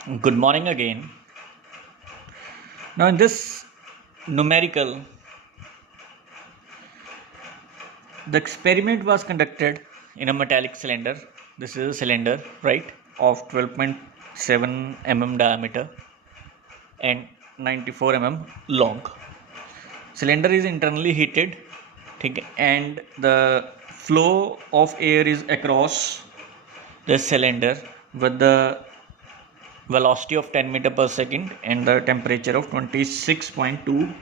Good morning again. Now, in this numerical, the experiment was conducted in a metallic cylinder. This is a cylinder, right, of 12.7 mm diameter and 94 mm long. Cylinder is internally heated, and the flow of air is across the cylinder with the velocity of 10 meter per second and the temperature of 26.2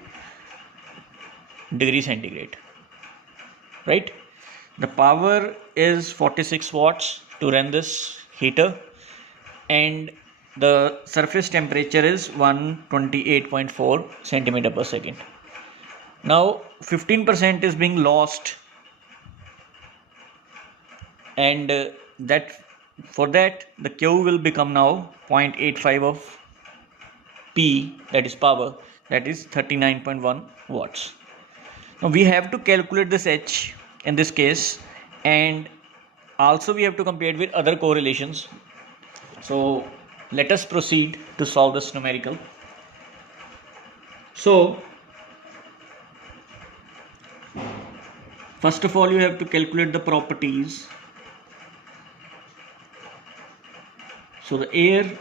degree centigrade, right? The power is 46 watts to run this heater, and the surface temperature is 128.4 centimeter per second. Now 15% is being lost, and that for that the Q will become now 0.85 of P, that is power, that is 39.1 watts. Now we have to calculate this H in this case, and also we have to compare it with other correlations. So let us proceed to solve this numerical. So first of all, you have to calculate the properties. So the air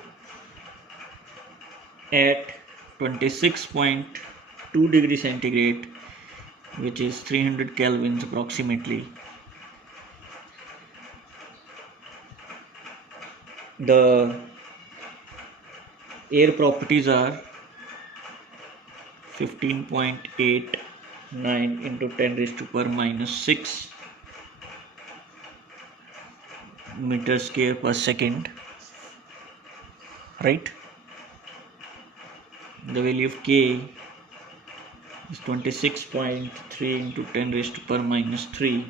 at 26.2 degree centigrade, which is 300 kelvins approximately, the air properties are 15.89 into 10 raised to power minus 6 meter square per second, right? The value of K is 26.3 into 10 raised to power minus 3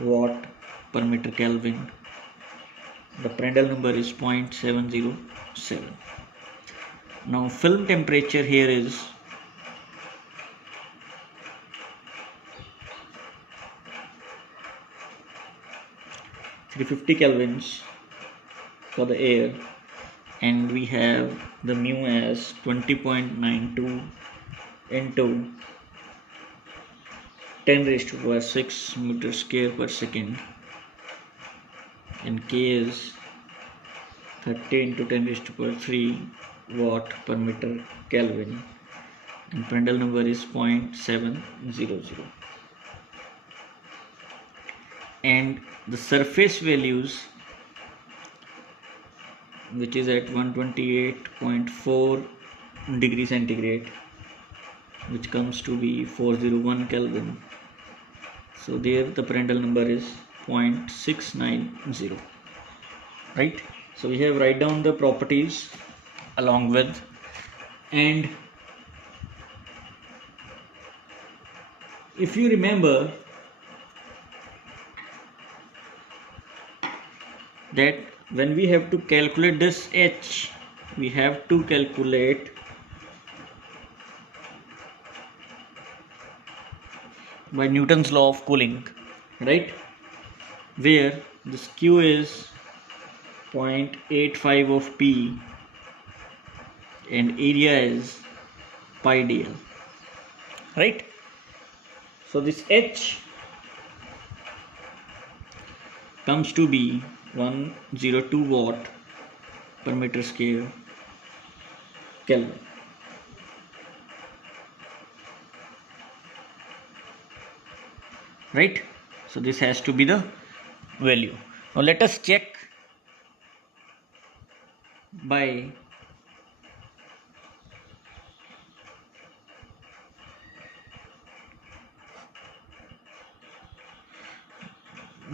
watt per meter Kelvin. The Prandtl number is 0.707. Now film temperature here is 350 kelvins for the air, and we have the mu as 20.92 into 10 raised to power 6 meter square per second, and K is 30 into 10 raised to power 3 watt per meter Kelvin, and Prandtl number is 0.700. And the surface values, which is at 128.4 degree centigrade, which comes to be 401 Kelvin. So there the Prandtl number is 0.690, right? So we have write down the properties along with, and if you remember that when we have to calculate this H, we have to calculate by Newton's law of cooling, right? Where this Q is 0.85 of P and area is pi dl, right? So this H comes to be 102 watt per meter square Kelvin. Right? So this has to be the value. Now let us check by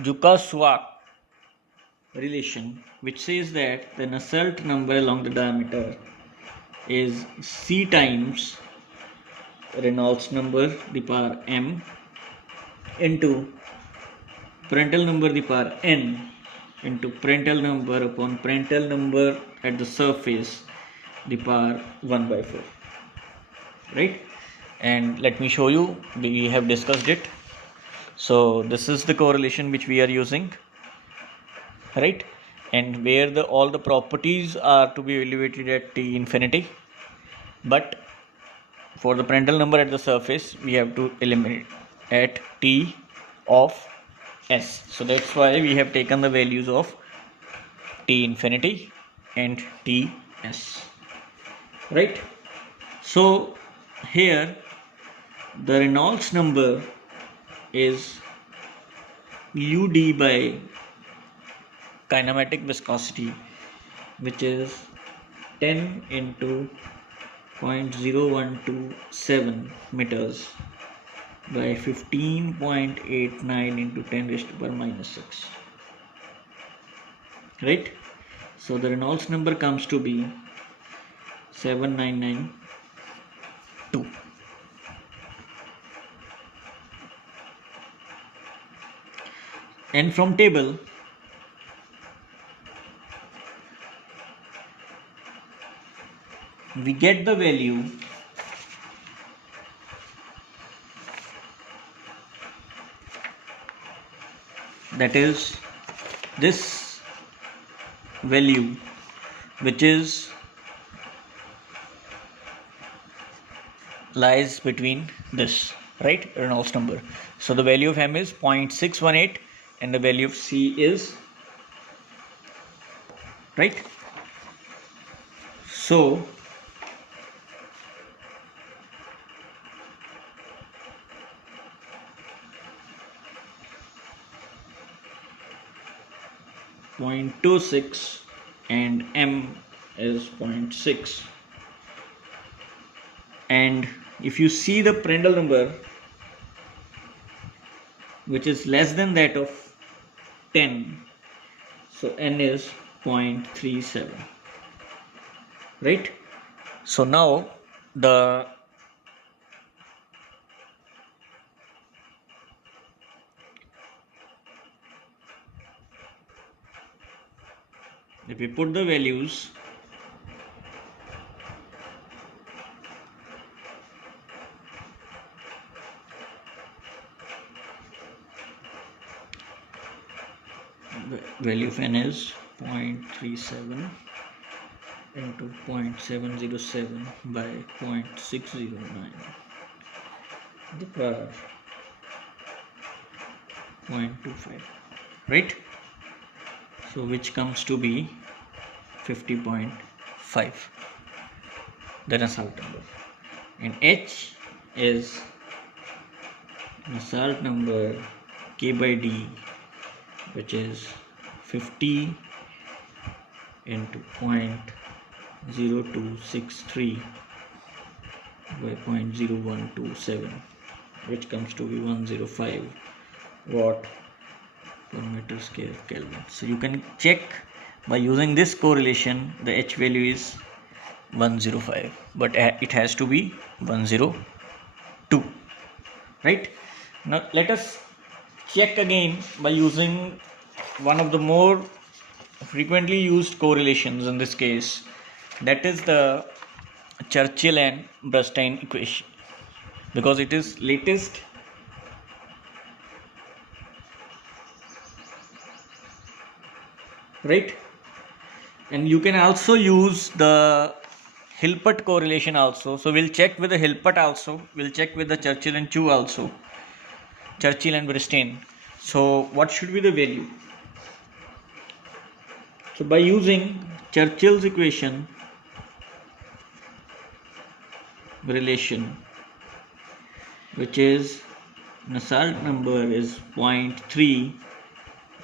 Joukowsky relation, which says that the Nusselt number along the diameter is C times Reynolds number the power m into Prandtl number the power n into Prandtl number upon Prandtl number at the surface the power 1 by 4, right? And let me show you, we have discussed it. So this is the correlation which we are using, right? and where all the properties are to be evaluated at t infinity, but for the Prandtl number at the surface we have to eliminate at t of s. So that's why we have taken the values of t infinity and ts, right? So here the Reynolds number is ud by kinematic viscosity, which is 10 into 0.0127 meters by 15.89 into 10 raised to power minus 6, right? So the Reynolds number comes to be 7992. And from table we get the value that is this value, which is lies between this, right, Reynolds number. So the value of M is 0.618 and the value of C is, right? So .26 and M is 0.6, and if you see the Prandtl number, which is less than that of 10, so N is 0.37, right? So now if we put the values, the value of N is 0.37 into 0.707 by 0.609, the power 0.25, right? So which comes to be 50.5, the Nusselt number. And H is Nusselt number K by D, which is 50 into 0.0263 by 0.0127, which comes to be 105 watt per meter square Kelvin. So you can check by using this correlation, the H value is 105, but it has to be 102, right? Now let us check again by using one of the more frequently used correlations in this case, that is the Churchill and Brustine equation, because it is latest right. And you can also use the Hilbert correlation also. So we'll check with the Hilbert also, we'll check with the Churchill and Chu also, Churchill and Brustine. So what should be the value? So by using Churchill's equation relation, which is Nusselt number is 0.3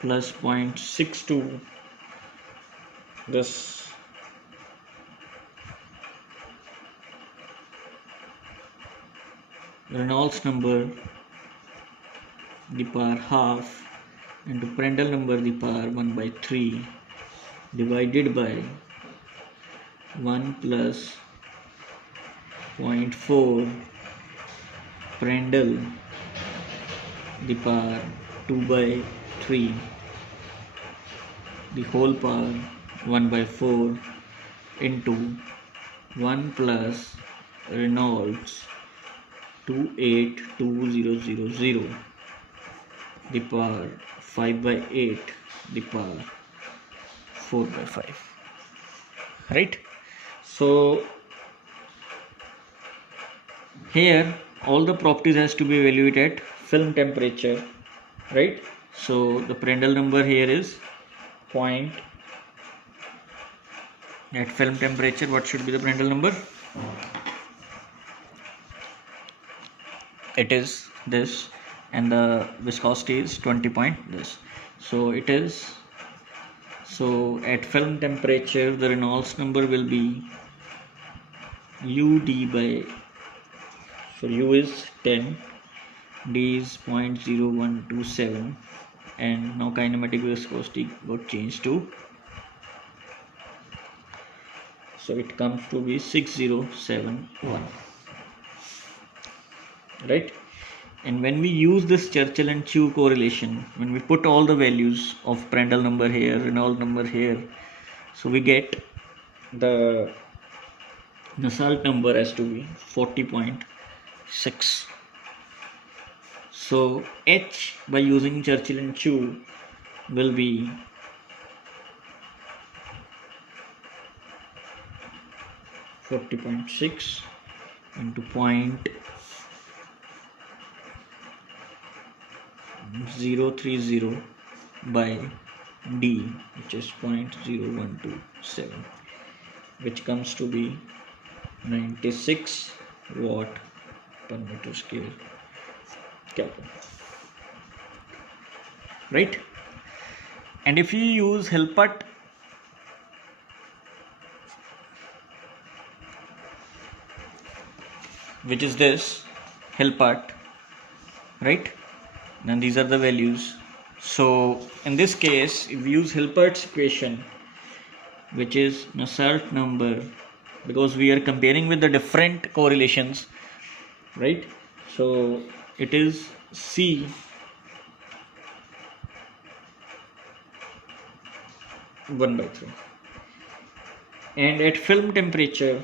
plus 0.62, this Reynolds number the power half into Prandtl number the power 1 by 3 divided by 1 plus 0.4 Prandtl the power 2 by 3 the whole power 1 by 4 into 1 plus Reynolds 282,000 the power 5 by 8 the power 4/5, right? So here all the properties has to be evaluated at film temperature, right? So the Prandtl number here is point at film temperature. What should be the Prandtl number? It is this, and the viscosity is 20 point this. So it is, so at film temperature the Reynolds number will be UD by, so U is 10, D is 0.0127, and now kinematic viscosity got changed to, so it comes to be 6071, right? And when we use this Churchill and Chew correlation, when we put all the values of Prandtl number here, Reynolds number here, so we get the Nusselt number has to be 40.6. So H by using Churchill and Chew will be 40.6 into 0.030 by D, which is 0.0127, which comes to be 96 watt per meter square Kelvin, right? And if you use Hilbert, which is this Hilbert, right? Then these are the values. So in this case, if we use Hilbert's equation, which is Nusselt number, because we are comparing with the different correlations, right? So it is C one by 3, and at film temperature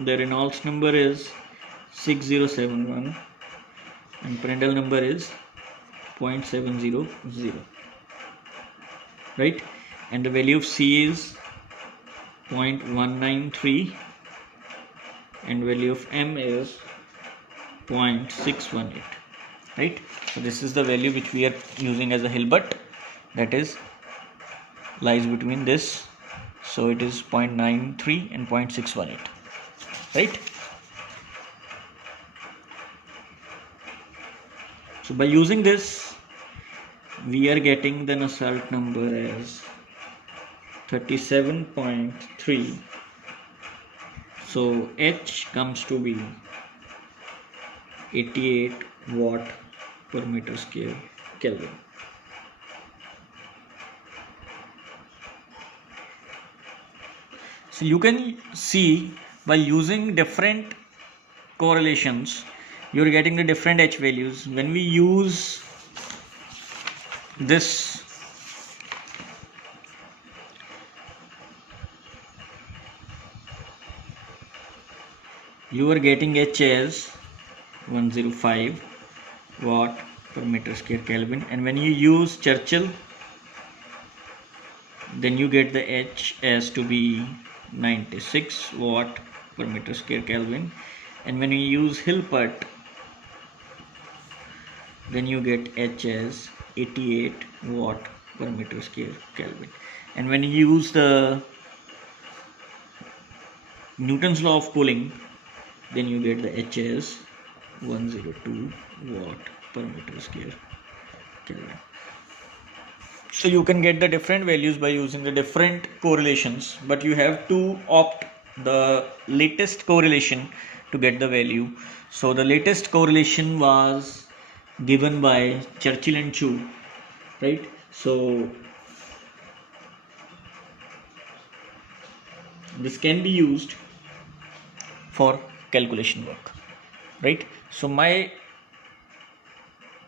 the Reynolds number is 6071 and Prandtl number is 0.700, right? And the value of C is 0.193 and value of M is 0.618, right? So this is the value which we are using as a Hilbert, that is lies between this, so it is 0.93 and 0.618, right? So by using this, we are getting the Nusselt number as 37.3. So H comes to be 88 watt per meter square Kelvin. So you can see by using different correlations, you are getting the different H values. When we use this, you are getting H as 105 watt per meter square Kelvin, and when you use Churchill, then you get the H as to be 96 watt per meter square Kelvin, and when you use Hilbert, then you get H as 88 watt per meter square Kelvin, and when you use the Newton's law of cooling, then you get the H as 102 watt per meter square Kelvin. So you can get the different values by using the different correlations, but you have to opt the latest correlation to get the value. So the latest correlation was given by Churchill and Chew, right? So this can be used for calculation work, right? So my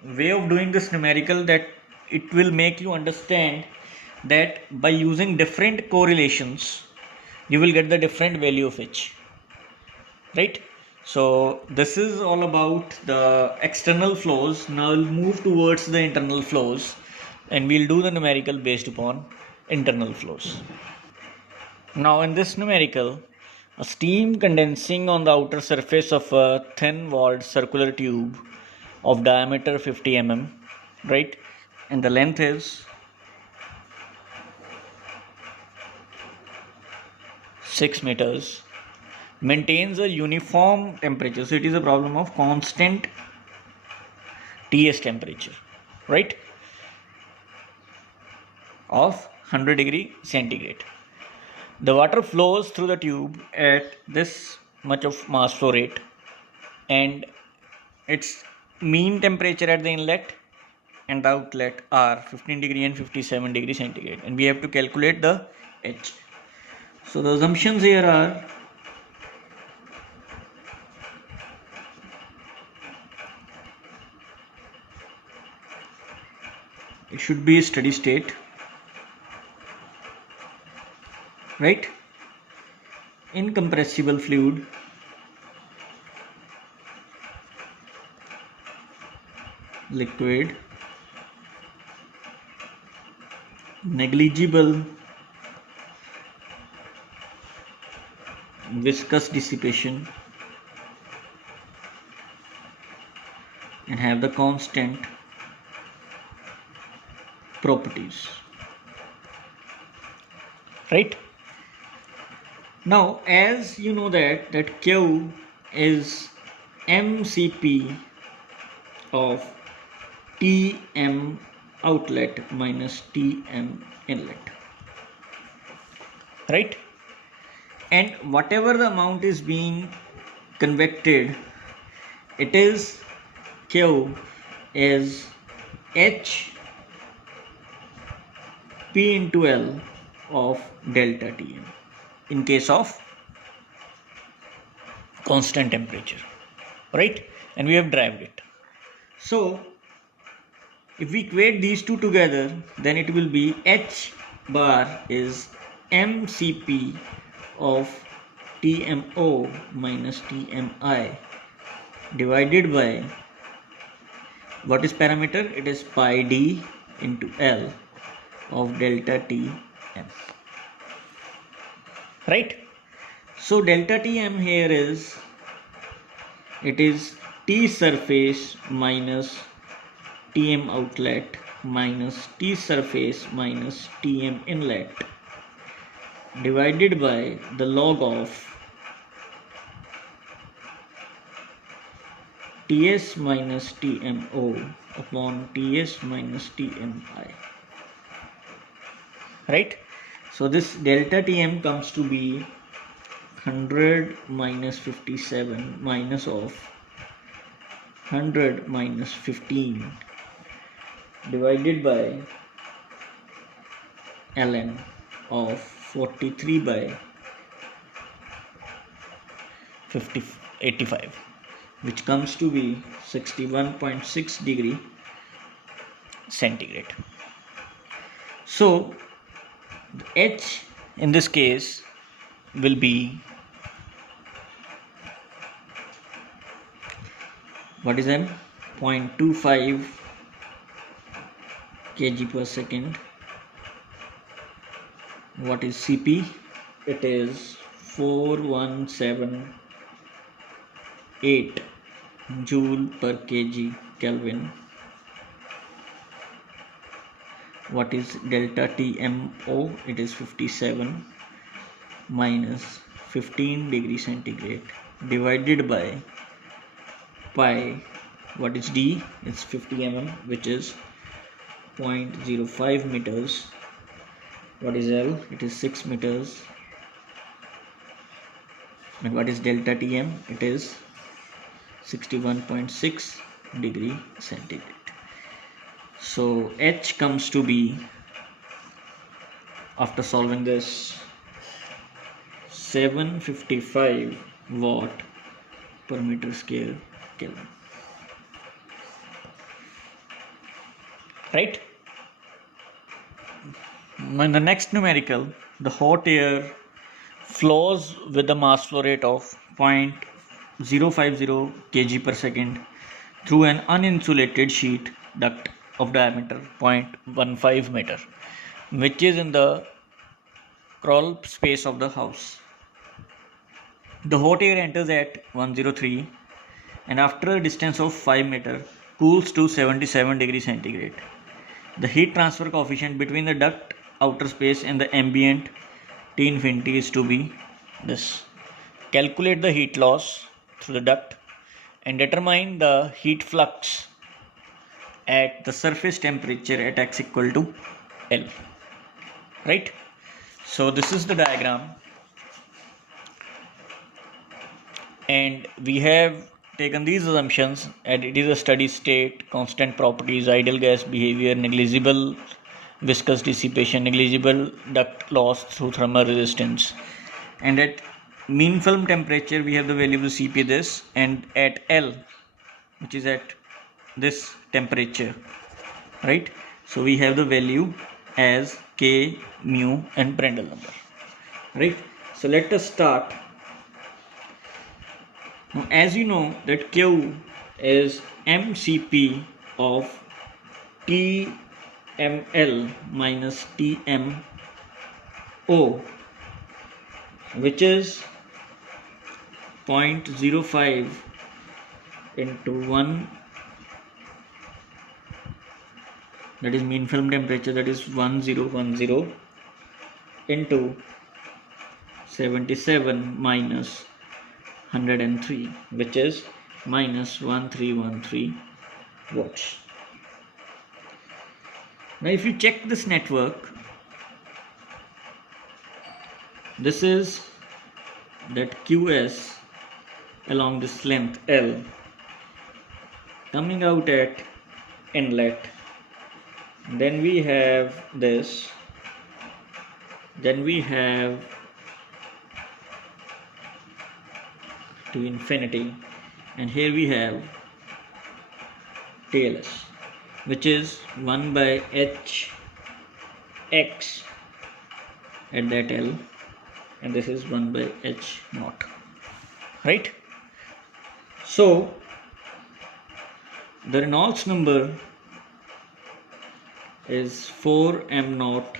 way of doing this numerical, that it will make you understand that by using different correlations you will get the different value of H, right? So this is all about the external flows. Now we'll move towards the internal flows and we'll do the numerical based upon internal flows. Now in this numerical, a steam condensing on the outer surface of a thin walled circular tube of diameter 50 mm, right, and the length is 6 meters, maintains a uniform temperature. So it is a problem of constant TS temperature, right, of 100 degree centigrade. The water flows through the tube at this much of mass flow rate, and its mean temperature at the inlet and the outlet are 15 degree and 57 degree centigrade, and we have to calculate the H. So the assumptions here are it should be steady state, right, incompressible fluid, liquid, negligible viscous dissipation, and have the constant properties, right. Now as you know that Q is MCP of Tm outlet minus Tm inlet, right, and whatever the amount is being convected, it is Q is H P into L of delta Tm in case of constant temperature, right, and we have derived it. So if we equate these two together, then it will be H bar is MCP of TMO minus TMI divided by what is parameter? It is pi d into L of delta Tm, right. So delta Tm here is, it is T surface minus Tm outlet minus T surface minus Tm inlet divided by the log of Ts minus Tmo upon Ts minus Tmi, right. So this delta Tm comes to be 100 minus 57 minus of 100 minus 15 divided by ln of 43 by 85, which comes to be 61.6 degree centigrade. So H in this case will be, what is M? 0.25 kg per second. What is Cp? It is 4178 joule per kg Kelvin. What is delta Tmo? It is 57 minus 15 degree centigrade divided by pi. What is d? It's 50 mm, which is 0.05 meters. What is L? It is 6 meters. And what is delta Tm? It is 61.6 degree centigrade. So H comes to be, after solving this, 755 watt per meter square Kelvin, right. In the next numerical, the hot air flows with the mass flow rate of 0.050 kg per second through an uninsulated sheet duct of diameter 0.15 meter. which is in the crawl space of the house. The hot air enters at 103 and after a distance of 5 meters cools to 77 degrees centigrade. The heat transfer coefficient between the duct outer space and the ambient T infinity is to be this. Calculate the heat loss through the duct and determine the heat flux at the surface temperature at x equal to L. Right? So this is the diagram, and we have taken these assumptions, and it is a steady state, constant properties, ideal gas behavior, negligible viscous dissipation, negligible duct loss through thermal resistance, and at mean film temperature we have the value of the Cp this, and at L, which is at this temperature, right? So we have the value as K, mu and Prandtl number, right? So let us start. Now, as you know that Q is mCp of TmL minus Tmo, which is 0.05 into 1, that is mean film temperature, that is 1010 into 77 minus 103, which is minus 1313 watts. Now if you check this network, this is that Qs along this length L coming out at inlet, then we have this, then we have to infinity, and here we have TLS, which is 1 by Hx at that L, and this is 1 by H naught, right? So the Reynolds number is 4 m naught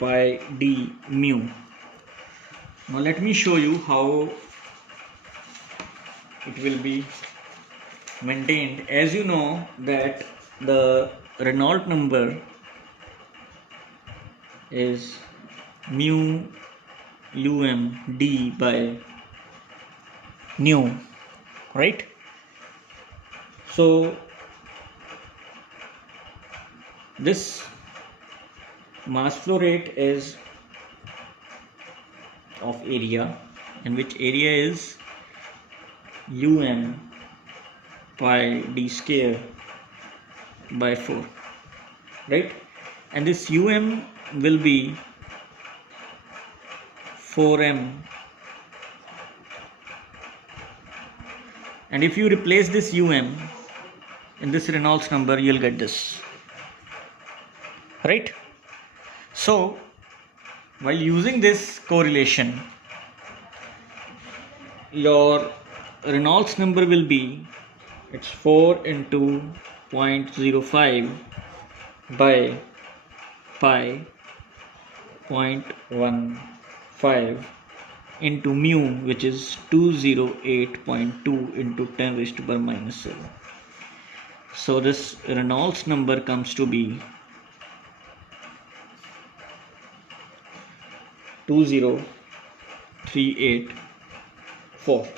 by d mu. Now let me show you how it will be maintained. As you know that the Reynolds number is mu d by nu, right? So this mass flow rate is of area, and which area is pi d square by 4, right? And this will be 4m, and if you replace this in this Reynolds number, you'll get this, right? So while using this correlation, your Reynolds number will be, it's 4 into 0.05 by pi 0.15 into mu, which is 208.2 into 10 raised to power minus 7. So this Reynolds number comes to be 20384.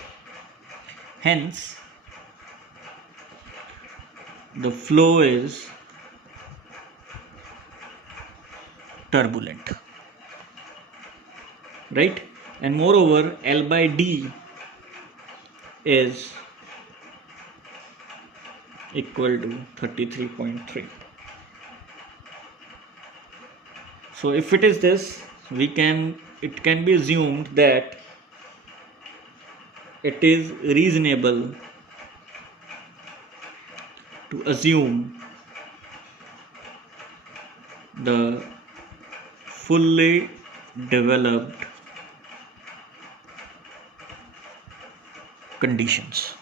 Hence the flow is turbulent, right? And moreover, L by D is equal to 33.3. So if it is this, it can be assumed that it is reasonable to assume the fully developed conditions,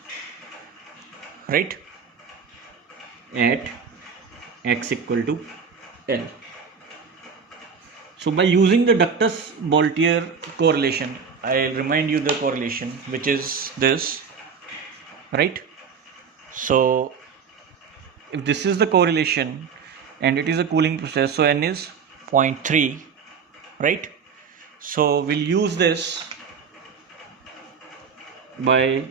right, at x equal to L. So by using the Ductus-Boltier correlation, I'll remind you the correlation, which is this, right? So if this is the correlation and it is a cooling process, so N is 0.3, right? So we'll use this by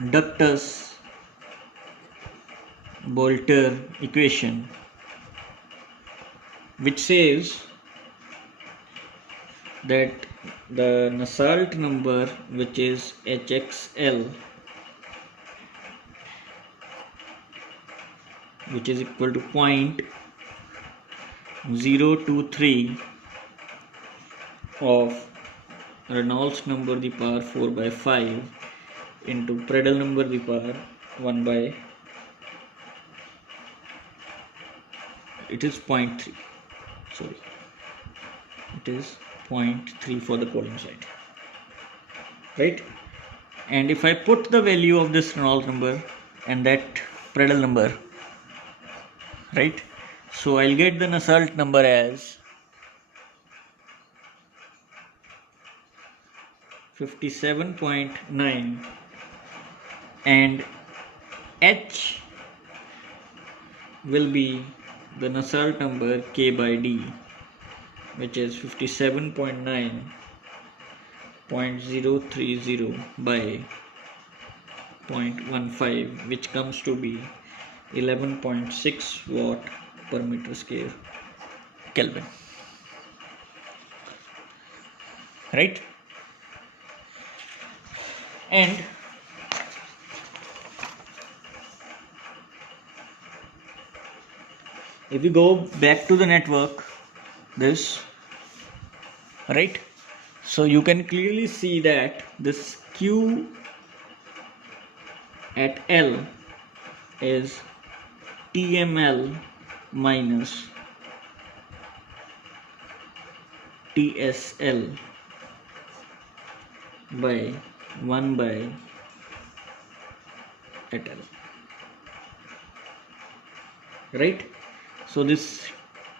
Ductus-Boltier equation, which says that the Nusselt number, which is HXL, which is equal to 0.023 of Reynolds number the power 4 by 5 into Prandtl number the power 1 by, it is 0.3, sorry, it is 0.3 for the cooling side, right? And if I put the value of this Reynolds number and that Prandtl number, right, so I'll get the Nusselt number as 57.9, and H will be the Nusselt number K by D, which is 57.9.030 by 0.15, which comes to be 11.6 watt per meter square Kelvin, right? And if we go back to the network, this, right, so you can clearly see that this Q at L is TML minus TSL by 1 by at L, right? So this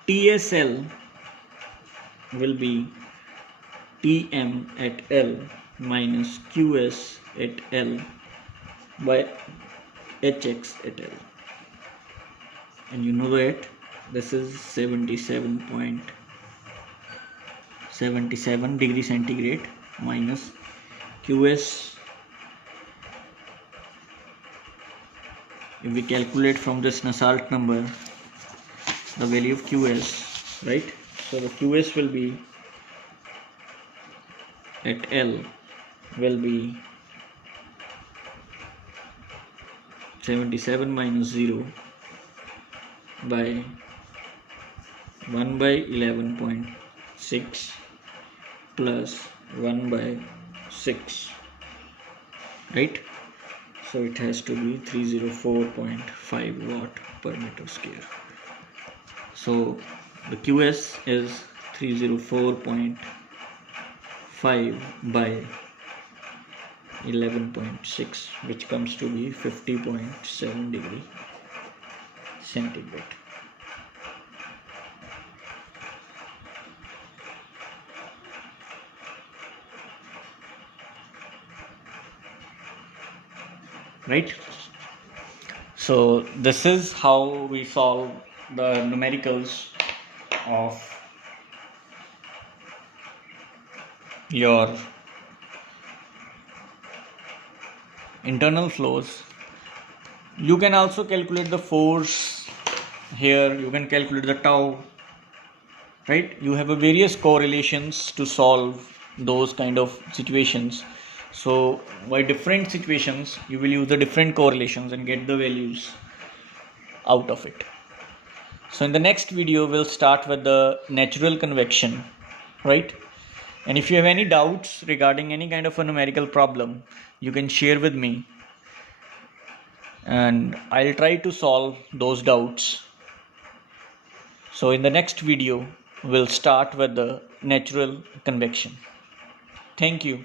TSL will be TM at L minus QS at L by HX at L, and you know that this is 77.77 degree centigrade minus QS. If we calculate from this Nusselt number the value of QS, right, so the QS will be at L will be 77 minus 0 by 1 by 11.6 plus 1 by 6, right? So it has to be 304.5 watt per meter square. So the QS is 304.5 by 11.6, which comes to be 50.7 degree centigrade. Right? So this is how we solve the numericals of your internal flows. You can also calculate the force here, you can calculate the tau, right? You have a various correlations to solve those kind of situations. So by different situations you will use the different correlations and get the values out of it. So in the next video we'll start with the natural convection, right? And if you have any doubts regarding any kind of a numerical problem, you can share with me and I'll try to solve those doubts. So in the next video we'll start with the natural convection. Thank you.